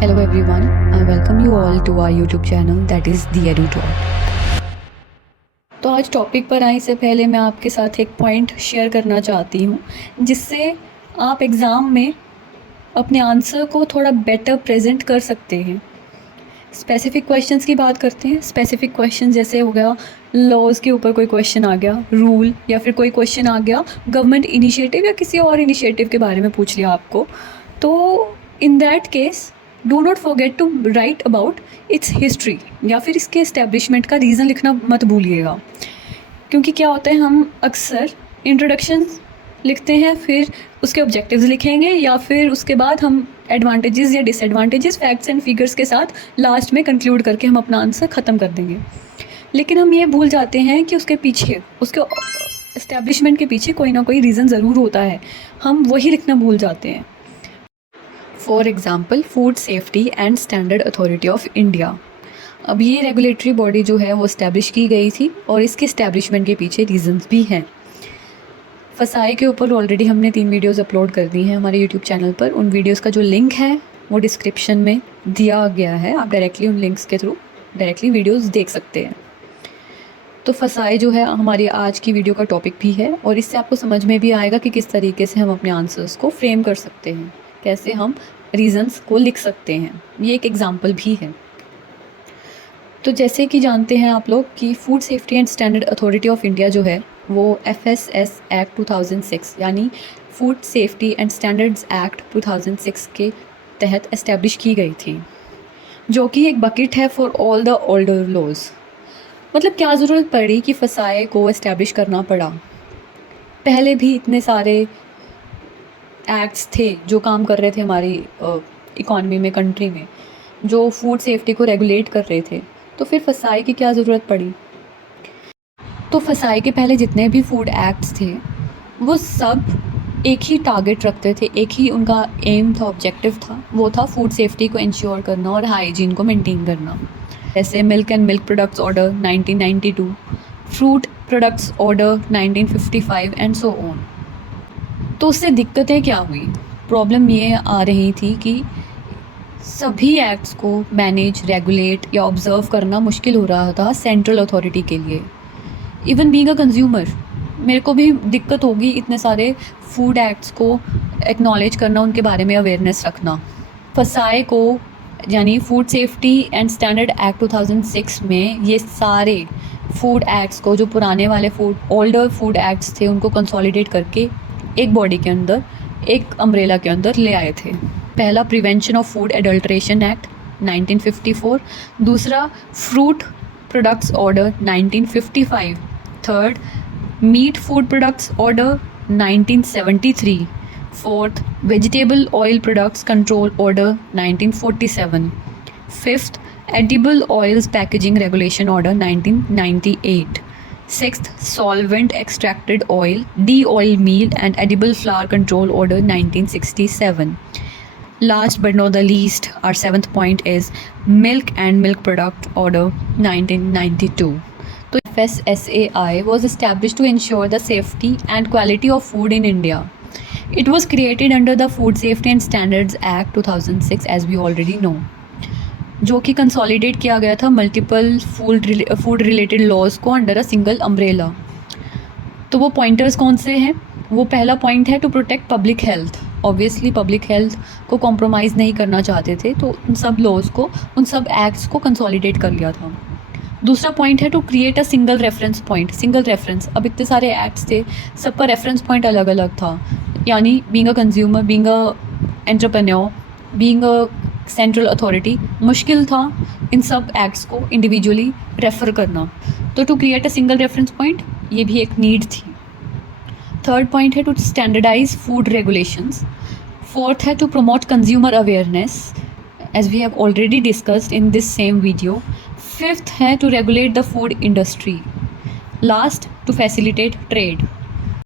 Hello everyone, I welcome you all to our YouTube channel that is The EduTalk। तो आज topic पर आने से पहले मैं आपके साथ एक पॉइंट शेयर करना चाहती हूँ जिससे आप एग्ज़ाम में अपने आंसर को थोड़ा बेटर प्रेजेंट कर सकते हैं। स्पेसिफिक क्वेश्चंस की बात करते हैं। स्पेसिफिक क्वेश्चन जैसे हो गया लॉज के ऊपर कोई क्वेश्चन आ गया, रूल, या फिर कोई क्वेश्चन आ गया गवर्नमेंट इनिशिएटिव या किसी और इनिशिएटिव के बारे में पूछ लिया आपको, तो in that case do not forget to write about its history या फिर इसके इस्टेब्लिशमेंट का रीज़न लिखना मत भूलिएगा। क्योंकि क्या होता है, हम अक्सर इंट्रोडक्शन लिखते हैं, फिर उसके ऑब्जेक्टिव्स लिखेंगे या फिर उसके बाद हम एडवांटेजेस या डिसएडवांटेजेस, फैक्ट्स एंड फिगर्स के साथ लास्ट में कंक्लूड करके हम अपना आंसर ख़त्म कर देंगे। लेकिन हम ये भूल जाते हैं कि उसके पीछे, उसके इस्टेब्लिशमेंट के पीछे कोई ना कोई रीज़न ज़रूर होता है, हम वही लिखना भूल जाते हैं। For example, food safety and standard authority of India. अब ये रेगुलेटरी बॉडी जो है वो इस्टेब्लिश की गई थी और इसके इस्टेब्लिशमेंट के पीछे रीज़न्स भी हैं। फसाई के ऊपर ऑलरेडी हमने 3 वीडियोज़ अपलोड कर दी हैं हमारे यूट्यूब चैनल पर। उन वीडियोज़ का जो लिंक है वो डिस्क्रिप्शन में दिया गया है, आप डायरेक्टली उन लिंक्स के थ्रू डायरेक्टली वीडियोज़ देख सकते हैं। तो फसाई जो है हमारी आज की वीडियो का टॉपिक भी है और इससे आपको समझ में भी आएगा कि किस तरीके से हम अपने आंसर्स को फ्रेम कर सकते हैं, कैसे हम रीज़न्स को लिख सकते हैं। ये एक एग्ज़ाम्पल भी है। तो जैसे कि जानते हैं आप लोग कि food safety and standard authority of India जो है वो FSS एक्ट 2006 यानी food safety and standards act 2006 के तहत इस्टेब्लिश की गई थी, जो कि एक बकेट है for all the older laws. मतलब क्या ज़रूरत पड़ी कि फसाए को इस्टेब्लिश करना पड़ा? पहले भी इतने सारे एक्ट्स थे जो काम कर रहे थे हमारी इकॉनमी में, कंट्री में, जो फूड सेफ्टी को रेगुलेट कर रहे थे, तो फिर फसाई की क्या ज़रूरत पड़ी? तो फसाई के पहले जितने भी फूड एक्ट्स थे वो सब एक ही टारगेट रखते थे, एक ही उनका एम था, ऑब्जेक्टिव था, वो था फूड सेफ्टी को इंश्योर करना और हाइजीन को मेंटेन करना। जैसे milk and milk products order 1992, fruit products order 1955 and so on. तो उससे दिक्कतें क्या हुई? प्रॉब्लम ये आ रही थी कि सभी एक्ट्स को मैनेज, रेगुलेट या ऑब्ज़र्व करना मुश्किल हो रहा था सेंट्रल अथॉरिटी के लिए। इवन बीइंग अ कंज्यूमर मेरे को भी दिक्कत होगी इतने सारे फूड एक्ट्स को एक्नॉलेज करना, उनके बारे में अवेयरनेस रखना। फसाए को यानी food safety and standard act 2006 में ये सारे फूड एक्ट्स को, जो पुराने वाले ओल्डर फूड एक्ट्स थे, उनको कंसोलिडेट करके एक बॉडी के अंदर, एक अम्ब्रेला के अंदर ले आए थे। पहला prevention of food adulteration act 1954, दूसरा fruit products order 1955, third meat food products order 1973, fourth vegetable oil products control order 1947, fifth edible oils packaging regulation order 1998, Sixth, solvent extracted oil, de-oil meal and edible flour control order 1967. Last but not the least, our 7th point is milk and milk product order 1992. So FSSAI was established to ensure the safety and quality of food in India. It was created under the Food Safety and Standards Act 2006, as we already know, जो कि consolidate किया गया था multiple food related laws को under a single umbrella. तो वो pointers कौन से हैं? वो पहला पॉइंट है to protect public health. Obviously public health को कॉम्प्रोमाइज़ नहीं करना चाहते थे, तो उन सब लॉज को, उन सब एक्ट्स को कंसोलिडेट कर लिया था। दूसरा पॉइंट है to create a single reference point. Single reference, अब इतने सारे एक्ट्स थे, सबका रेफरेंस पॉइंट अलग अलग था। यानी being a consumer, being a entrepreneur, being a central authority, मुश्किल था इन सब एक्ट्स को इंडिविजुअली रेफ़र करना। तो to create a single reference point, ये भी एक नीड थी। थर्ड पॉइंट है to standardise food regulations. Fourth है to promote consumer awareness, as we have already discussed in this same video. Fifth है to regulate the food industry. Last, to facilitate trade.